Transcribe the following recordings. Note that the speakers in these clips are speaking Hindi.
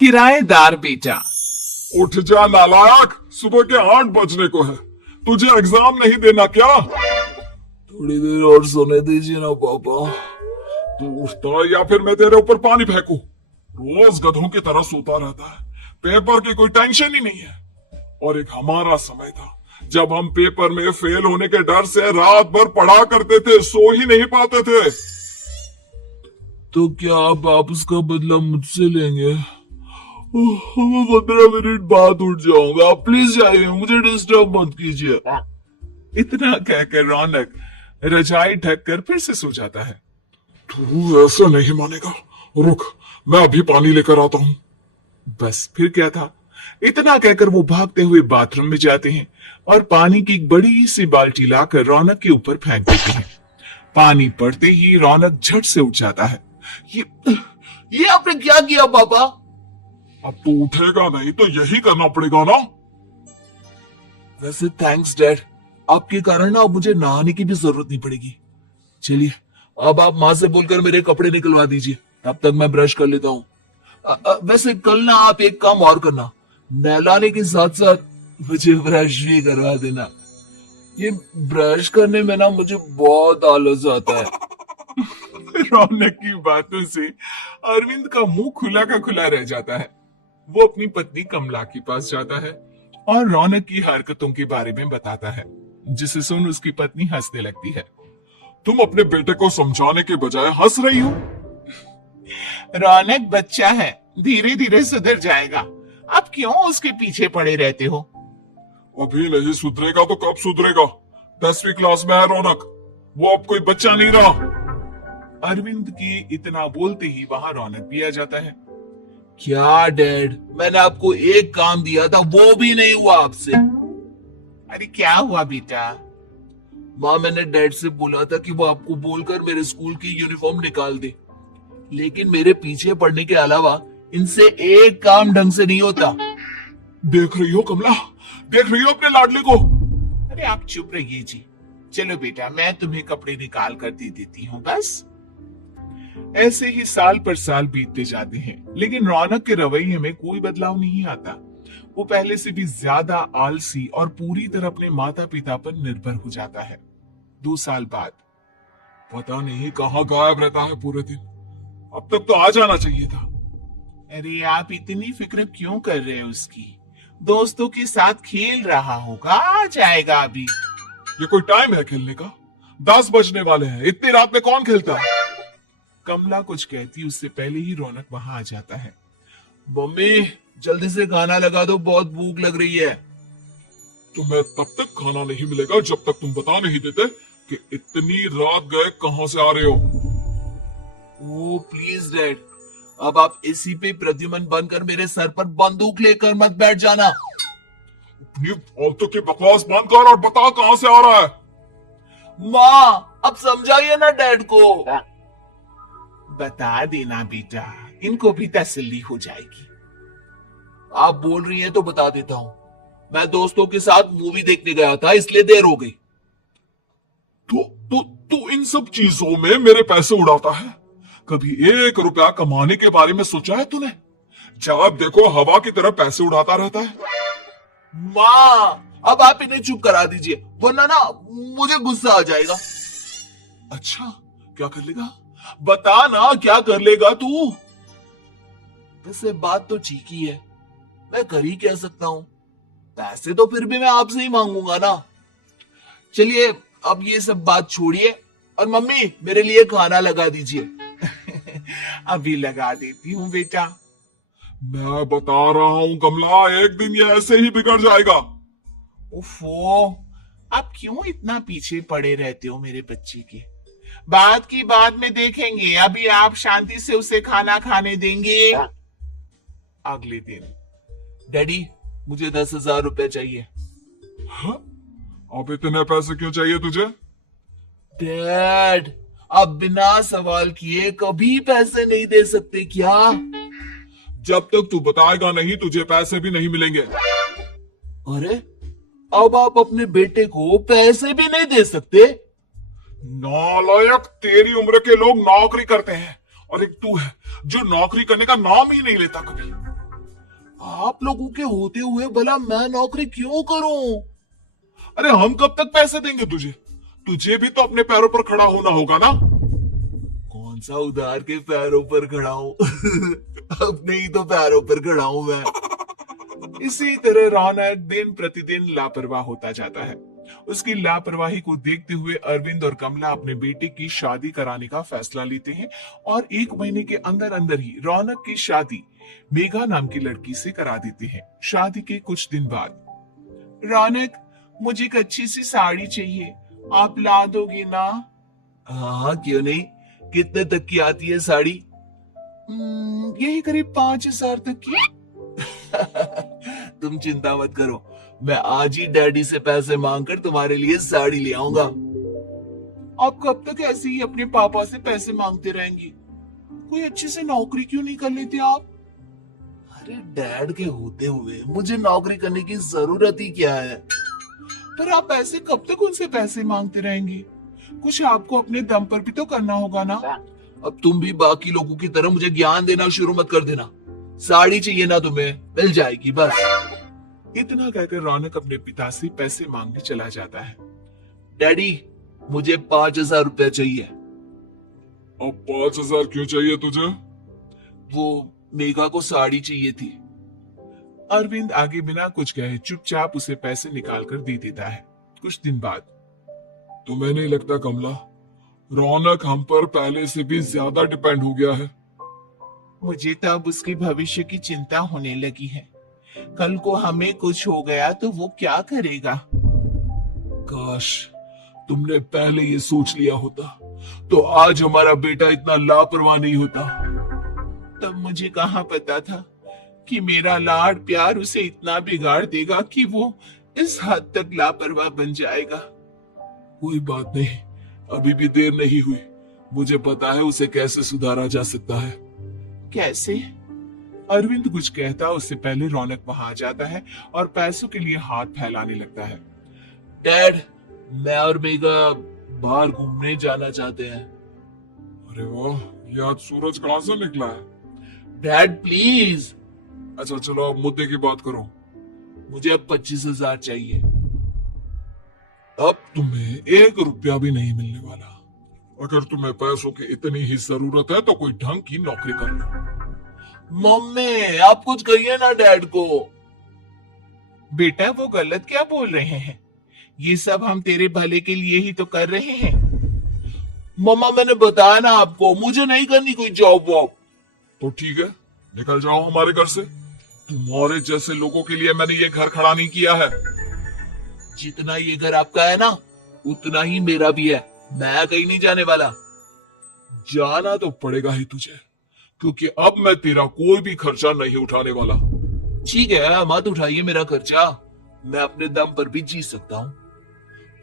किराएदार बेटा। उठ जा नालायक, सुबह के 8 बजने को है। तुझे एग्जाम नहीं देना क्या? थोड़ी देर और सोने दीजिए ना पापा। तू उठता या फिर मैं तेरे ऊपर पानी फेंकूं? रोज गधों की तरह सोता रहता है, पेपर की कोई टेंशन ही नहीं है। और एक हमारा समय था जब हम पेपर में फेल होने के डर से रात भर पढ़ा करते थे, सो ही नहीं पाते थे। तो क्या आप उसका बदला मुझसे लेंगे? 15 मिनट बाद उठ जाऊंगा, आप प्लीज जाइए, मुझे डिस्टर्ब मत कीजिए। इतना कहकर रौनक रजाई ढककर फिर से सो जाता है। तू ऐसा नहीं मानेगा, रुक मैं अभी पानी लेकर आता हूँ। बस फिर क्या था, इतना कहकर वो भागते हुए बाथरूम में जाते हैं और पानी की एक बड़ी सी बाल्टी लाकर रौनक के ऊपर फेंक देते हैं। पानी पड़ते ही रौनक झट से उठ जाता है। ये आपने क्या किया पापा? अब तू उठेगा नहीं तो यही करना पड़ेगा ना। वैसे थैंक्स डैड, आपके कारण ना अब मुझे नहाने की भी जरूरत नहीं पड़ेगी। चलिए अब आप माँ से बोलकर मेरे कपड़े निकलवा दीजिए, तब तक मैं ब्रश कर लेता हूँ। वैसे कल ना आप एक काम और करना, नहलाने के साथ साथ मुझे ब्रश भी करवा देना। ये ब्रश करने में ना मुझे बहुत आलस आता है। रौनक की बातों से अरविंद का मुंह खुला का खुला रह जाता है। वो अपनी पत्नी कमला के पास जाता है और रौनक की हरकतों के बारे में बताता है, जिसे सुन उसकी पत्नी हंसने लगती है। तुम अपने बेटे को समझाने के बजाय हंस रही हो। रौनक बच्चा है, धीरे धीरे सुधर जाएगा, आप क्यों उसके पीछे पड़े रहते हो? अभी नहीं सुधरेगा तो कब सुधरेगा? 10वीं क्लास में है रौनक, वो अब कोई बच्चा नहीं रहा। अरविंद के इतना बोलते ही वहां रौनक भी आ जाता है। क्या डैड, मैंने आपको एक काम दिया था, वो भी नहीं हुआ आपसे। अरे क्या हुआ बेटा? माँ, मैंने डैड से बोला था कि वो आपको बोलकर मेरे स्कूल की यूनिफॉर्म निकाल दे, लेकिन मेरे पीछे पड़ने के अलावा इनसे एक काम ढंग से नहीं होता। देख रही हो कमला, देख रही हो अपने लाडले को? अरे आप चुप रहिए जी। चलो बेटा, मैं तुम्हें कपड़े निकाल कर दे देती हूँ बस। ऐसे ही साल पर साल बीतते जाते हैं, लेकिन रौनक के रवैये में कोई बदलाव नहीं आता। वो पहले से भी ज्यादा आलसी और पूरी तरह अपने माता पिता पर निर्भर हो जाता है। 2 साल बाद पता नहीं कहाँ गायब रहता है पूरे दिन, अब तक तो आ जाना चाहिए था। अरे आप इतनी फिक्र क्यों कर रहे हो उसकी? दोस्तों के साथ खेल रहा होगा, आ जाएगा अभी। ये कोई टाइम है खेलने का? 10 बजने वाले हैं, इतनी रात में कौन खेलता है? कमला कुछ कहती उससे पहले ही रौनक वहां आ जाता है। मम्मी जल्दी से खाना लगा दो, बहुत भूख लग रही है। तुम्हें तब तक खाना नहीं मिलेगा जब तक तुम बता नहीं देते कि इतनी रात गए कहां से आ रहे हो। ओ प्लीज डैड, अब आप इसी पे प्रद्युमन बनकर मेरे सर पर बंदूक लेकर मत बैठ जाना। अपनी फालतू की बकवास बंद कर और बता कहां से आ रहा है। माँ अब समझाइए ना डैड को। बता देना बेटा, इनको भी तसल्ली हो जाएगी। आप बोल रही हैं तो बता देता हूँ, मैं दोस्तों के साथ मूवी देखने गया था, इसलिए देर हो गई। तू इन सब चीजों में मेरे पैसे उड़ाता है? कभी 1 रुपया कमाने के बारे में सोचा है तूने? जब देखो हवा की तरह पैसे उड़ाता रहता है। माँ अब आप इन्हें चुप करा दीजिए, वरना ना मुझे गुस्सा आ जाएगा। अच्छा क्या कर लेगा? बता ना क्या कर लेगा तू? वैसे बात तो ठीक ही है, मैं कर ही कह सकता हूँ। पैसे तो फिर भी मैं आपसे ही मांगूंगा ना। चलिए अब ये सब बात छोड़िए और मम्मी मेरे लिए खाना लगा दीजिए। अभी लगा देती हूँ बेटा। मैं बता रहा हूँ कमला, एक दिन ये ऐसे ही बिगड़ जाएगा। उफो, आप क्यों इतना पीछे पड़े रहते हो मेरे बच्चे के? बात की बाद में देखेंगे, अभी आप शांति से उसे खाना खाने देंगे। अगले दिन, डैडी मुझे 10,000 रुपए चाहिए। हाँ? अब इतने पैसे क्यों चाहिए तुझे? डैड आप बिना सवाल किए कभी पैसे नहीं दे सकते क्या? जब तक तू बताएगा नहीं तुझे पैसे भी नहीं मिलेंगे। अरे अब आप अपने बेटे को पैसे भी नहीं दे सकते? नालायक, तेरी उम्र के लोग नौकरी करते हैं और एक तू है जो नौकरी करने का नाम ही नहीं लेता कभी। आप लोगों के होते हुए भला मैं नौकरी क्यों करूं? अरे हम कब तक पैसे देंगे तुझे? तुझे भी तो अपने पैरों पर खड़ा होना होगा ना। कौन सा उधार के पैरों पर खड़ा हूं? अपने ही तो पैरों पर खड़ा हूं मैं। इसी तरह रौनक दिन प्रतिदिन लापरवाह होता जाता है। उसकी लापरवाही को देखते हुए अरविंद और कमला अपने बेटे की शादी कराने का फैसला लेते हैं और 1 महीने के अंदर अंदर ही रौनक की शादी मेघा नाम की लड़की से करा देते हैं। शादी के कुछ दिन बाद, रौनक, मुझे एक अच्छी सी साड़ी चाहिए, आप ला दोगे ना? हाँ, क्यों नहीं। कितने तक की आती है साड़ी? यही करीब 5,000 तक की। तुम चिंता मत करो, मैं आज ही डैडी से पैसे मांगकर तुम्हारे लिए साड़ी ले आऊंगा। आप कब तक ऐसे ही अपने पापा से पैसे मांगते रहेंगे? कोई अच्छी सी नौकरी क्यों नहीं कर लेते आप? अरे डैड के होते हुए मुझे नौकरी करने की जरूरत ही क्या है? पर आप ऐसे कब तक उनसे पैसे मांगते रहेंगे? कुछ आपको अपने दम पर भी तो करना होगा ना। अब तुम भी बाकी लोगों की तरह मुझे ज्ञान देना शुरू मत कर देना। साड़ी चाहिए ना तुम्हें, मिल जाएगी बस। इतना कहकर रौनक अपने पिता से पैसे मांगने चला जाता है। डैडी, मुझे 5,000 रुपया चाहिए। अब 5,000 क्यों चाहिए तुझे? वो मेघा को साड़ी चाहिए थी। अरविंद आगे बिना कुछ कहे चुपचाप उसे पैसे निकाल कर दे देता है। कुछ दिन बाद, तुम्हें नहीं लगता कमला, रौनक हम पर पहले से भी ज्यादा डिपेंड हो गया है? मुझे तो अब उसके भविष्य की चिंता होने लगी है। कल को हमें कुछ हो गया तो वो क्या करेगा? काश तुमने पहले ये सोच लिया होता तो आज हमारा बेटा इतना लापरवाह नहीं होता। तब मुझे कहाँ पता था कि मेरा लाड प्यार उसे इतना बिगाड़ देगा कि वो इस हद तक लापरवाह बन जाएगा। कोई बात नहीं, अभी भी देर नहीं हुई। मुझे पता है उसे कैसे सुधारा जा सकता है। कैसे? अरविंद कुछ कहता उससे पहले रौनक वहां आ जाता है और पैसों के लिए हाथ फैलाने लगता है। डैड, मैं और मेघा बाहर घूमने जाना चाहते हैं। अरे वाह, ये आज सूरज कहां से निकला है? Dad please. अच्छा चलो अब मुद्दे की बात करो। मुझे अब 25,000 चाहिए। अब तुम्हें 1 रुपया भी नहीं मिलने वाला। अगर तुम्हें पैसों की इतनी ही जरूरत है तो कोई ढंग की नौकरी कर लो। मम्मी, आप कुछ कहिए ना डैड को। बेटा, वो गलत क्या बोल रहे हैं? ये सब हम तेरे भले के लिए ही तो कर रहे हैं। मम्मा, मैंने बताया ना आपको, मुझे नहीं करनी कोई जॉब वॉब। तो ठीक है, निकल जाओ हमारे घर से। तुम्हारे जैसे लोगों के लिए मैंने ये घर खड़ा नहीं किया है। जितना ये घर आपका है ना, उतना ही मेरा भी है। मैं कहीं नहीं जाने वाला। जाना तो पड़ेगा ही तुझे, क्योंकि अब मैं तेरा कोई भी खर्चा नहीं उठाने वाला। ठीक है, मत उठाइए मेरा खर्चा, मैं अपने दम पर भी जी सकता हूँ।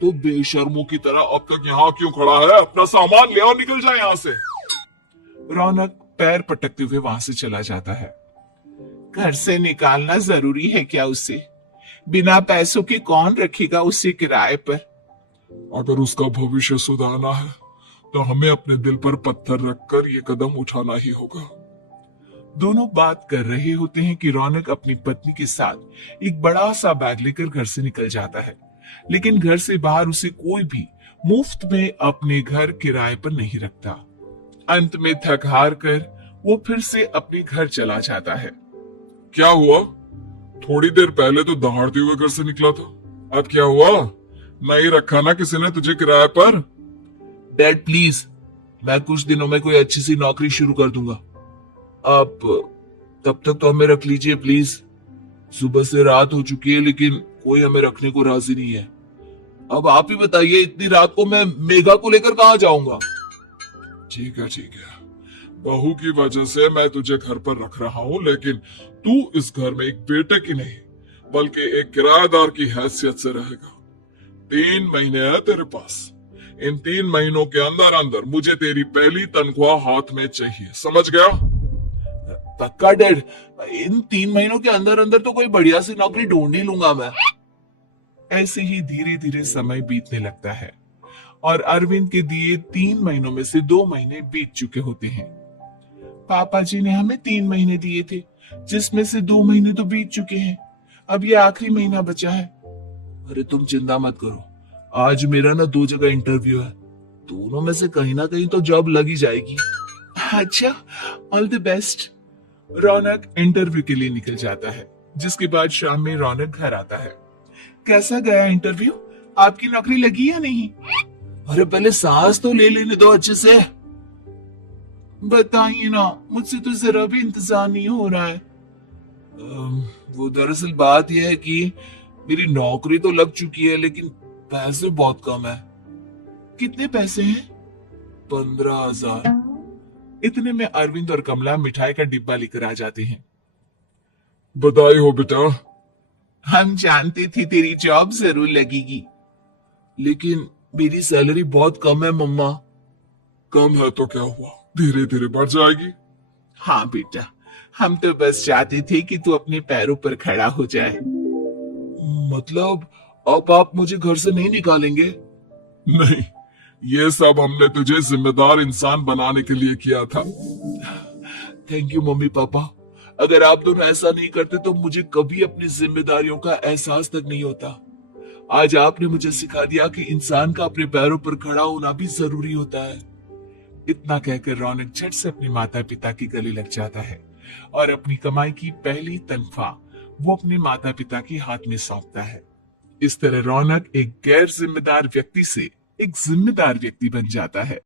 तो बेशर्मों की तरह अब तक यहाँ क्यों खड़ा है? अपना सामान ले और निकल जाए यहाँ से। रौनक पैर पटकते हुए वहां से चला जाता है। घर से निकालना जरूरी है क्या उसे? बिना पैसों के कौन रखेगा उसे किराए पर? अगर उसका भविष्य सुधारना है तो हमें अपने दिल पर पत्थर रखकर ये कदम उठाना ही होगा। दोनों बात कर रहे होते हैं कि रौनक अपनी पत्नी के साथ एक बड़ा सा बैग लेकर घर से निकल जाता है, लेकिन घर से बाहर उसे कोई भी मुफ्त में अपने घर किराए पर नहीं रखता। अंत में थक हार कर वो फिर से अपने घर चला जाता है। क्या हुआ? थोड़ी देर पहले तो दहाड़ते हुए घर से निकला था, अब क्या हुआ? नहीं रखा ना किसी ने तुझे किराए पर? डैड प्लीज, मैं कुछ दिनों में कोई अच्छी सी नौकरी शुरू कर दूंगा। आप तब तक तो हमें रख लीजिए प्लीज। सुबह से रात हो चुकी है लेकिन कोई हमें रखने को राजी नहीं है। अब आप ही बताइए, इतनी रात को मैं मेघा को लेकर कहाँ जाऊंगा? ठीक है ठीक है, बहू की वजह से मैं तुझे घर पर रख रहा हूँ, लेकिन तू इस घर में एक बेटे की नहीं बल्कि एक किराएदार की हैसियत से रहेगा। 3 महीने है तेरे पास। इन 3 महीनों के अंदर अंदर मुझे तेरी पहली तनख्वाह हाथ में चाहिए, समझ गया? पक्का डैड, इन 3 महीनों के अंदर अंदर तो कोई बढ़िया सी नौकरी ढूंढ ही लूंगा मैं। ऐसे ही धीरे धीरे समय बीतने लगता है और अरविंद के दिए 3 महीनों में से 2 महीने बीत चुके होते हैं। पापा जी ने हमें 3 महीने दिए थे, जिसमें से 2 महीने तो बीत चुके हैं। अब ये आखिरी महीना बचा है। अरे तुम चिंता मत करो, आज मेरा ना 2 जगह इंटरव्यू है, दोनों में से कहीं ना कहीं तो जॉब लग ही जाएगी। अच्छा, all the best. Raunak interview के लिए निकल जाता है, जिसके बाद शाम में रौनक घर आता है। कैसा गया इंटरव्यू? आपकी नौकरी लगी या नहीं? अरे पहले सांस तो ले लेने दो अच्छे से। बताइए ना, मुझसे तो जरा भी इंतजार नहीं हो रहा है। वो दरअसल बात यह है कि मेरी नौकरी तो लग चुकी है, लेकिन पैसे बहुत कम है। कितने पैसे हैं? 15,000। इतने में अरविंद और कमला मिठाई का डिब्बा लेकर आ जाते हैं। बधाई हो बेटा। हम जानते थे तेरी जॉब जरूर लगेगी। लेकिन मेरी सैलरी बहुत कम है मम्मा। कम है तो क्या हुआ, धीरे धीरे बढ़ जाएगी। हाँ बेटा, हम तो बस चाहते थे कि तू अपने पैरों पर खड़ा हो जाए। मतलब अब आप मुझे घर से नहीं निकालेंगे? नहीं, ये सब हमने तुझे जिम्मेदार इंसान बनाने के लिए किया था। Thank you mummy papa. अगर आप दोनों ऐसा नहीं करते तो मुझे कभी अपनी जिम्मेदारियों का एहसास तक नहीं होता। आज आपने मुझे सिखा दिया कि इंसान का अपने पैरों पर खड़ा होना भी जरूरी होता है। इतना कहकर रौनक झट से अपने माता पिता के गले लग जाता है और अपनी कमाई की पहली तनख्वाह वो अपने माता पिता के हाथ में सौंपता है। इस तरह रौनक एक गैर जिम्मेदार व्यक्ति से एक जिम्मेदार व्यक्ति बन जाता है।